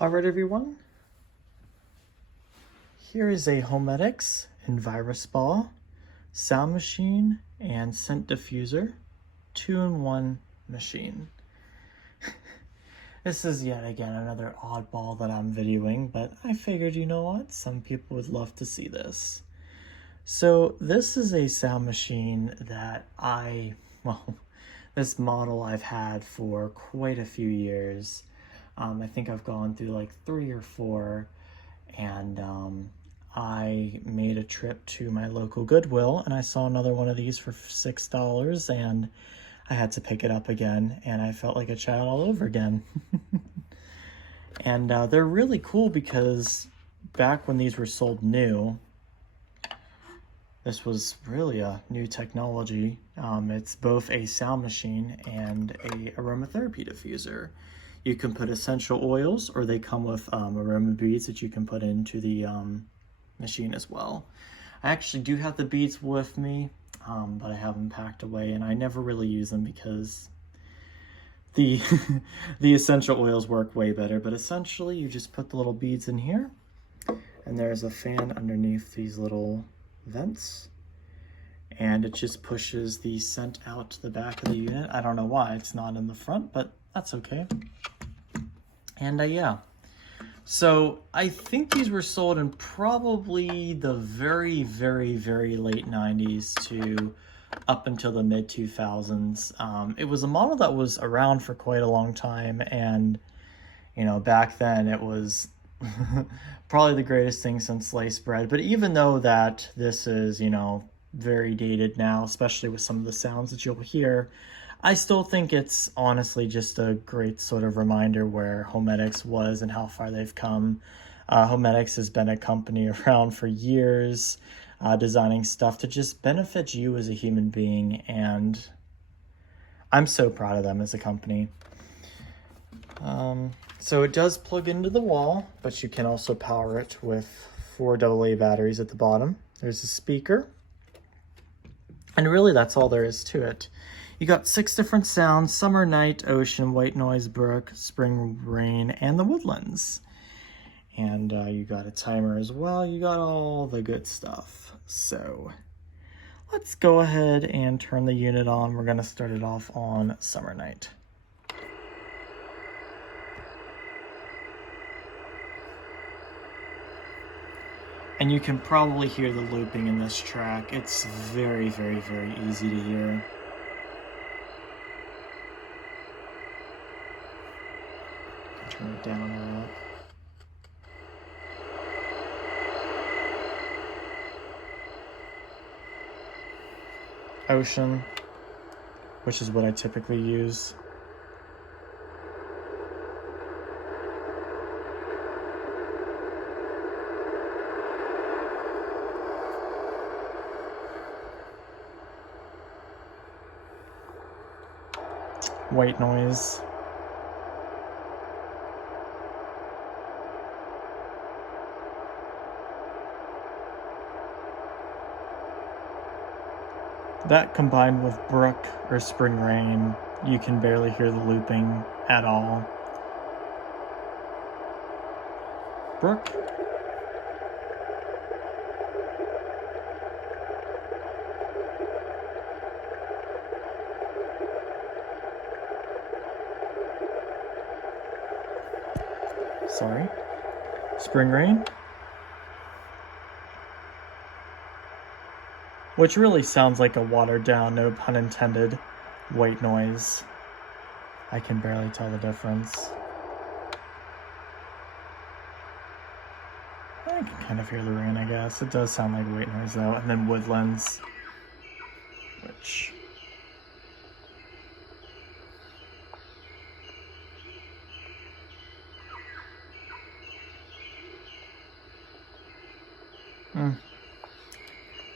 Alright everyone, here is a Homedics EnviraSpa sound machine and scent diffuser 2-in-1 machine. This is yet again another oddball that I'm videoing, but I figured, you know what, some people would love to see this. So this is a sound machine that this model I've had for quite a few years. I think I've gone through like 3 or 4, and I made a trip to my local Goodwill and I saw another one of these for $6, and I had to pick it up again, and I felt like a child all over again. And they're really cool because back when these were sold new, this was really a new technology. It's both a sound machine and a aromatherapy diffuser. You can put essential oils, or they come with aroma beads that you can put into the machine as well. I actually do have the beads with me, but I have them packed away, and I never really use them because the the essential oils work way better. But essentially, you just put the little beads in here, and there's a fan underneath these little vents, and it just pushes the scent out to the back of the unit. I don't know why it's not in the front, but that's okay. And yeah, so I think these were sold in probably the very late 90s to up until the mid 2000s. It was a model that was around for quite a long time, and you know, back then it was probably the greatest thing since sliced bread. But even though that this is, you know, very dated now, especially with some of the sounds that you'll hear, I still think it's honestly just a great sort of reminder where Homedics was and how far they've come. Homedics has been a company around for years, designing stuff to just benefit you as a human being, and I'm so proud of them as a company. So it does plug into the wall, but you can also power it with 4 AA batteries at the bottom. There's a speaker, and really that's all there is to it. You got 6 different sounds: summer, night, ocean, white noise, brook, spring, rain, and the woodlands. And you got a timer as well. You got all the good stuff. So let's go ahead and turn the unit on. We're gonna start it off on summer night. And you can probably hear the looping in this track. It's very easy to hear. Turn it down or up. Ocean, which is what I typically use. White noise. That combined with brook or spring rain, you can barely hear the looping at all. Brook. Sorry. Spring rain. Which really sounds like a watered down, no pun intended, white noise. I can barely tell the difference. I can kind of hear the rain, I guess. It does sound like white noise though. And then woodlands, which...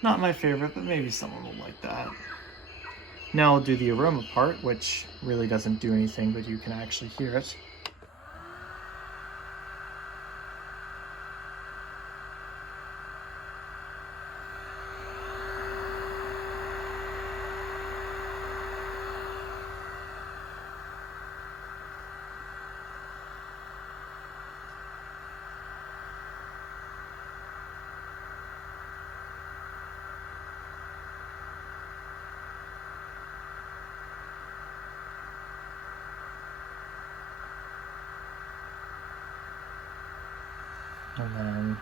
Not my favorite, but maybe someone will like that. Now I'll do the aroma part, which really doesn't do anything, but you can actually hear it. And then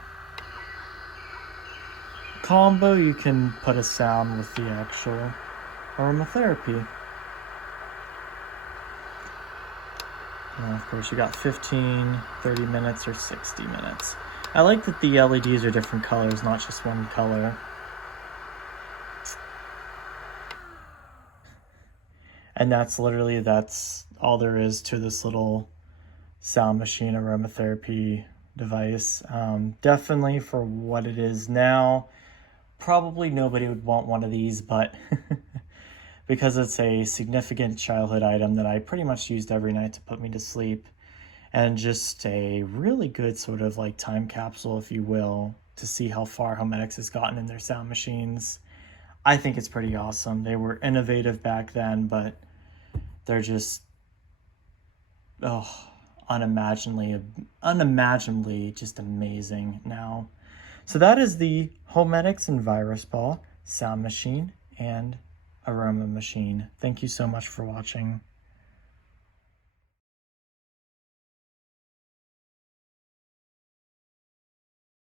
combo, you can put a sound with the actual aromatherapy. And of course, you got 15, 30 minutes, or 60 minutes. I like that the LEDs are different colors, not just one color. And that's all there is to this little sound machine aromatherapy device. Definitely for what it is now, probably nobody would want one of these, but because it's a significant childhood item that I pretty much used every night to put me to sleep, and just a really good sort of like time capsule, if you will, to see how far Homedics has gotten in their sound machines. I think it's pretty awesome. They were innovative back then, but they're just unimaginably just amazing now. So that is the Homedics EnviraSpa sound machine and aroma machine. Thank you so much for watching.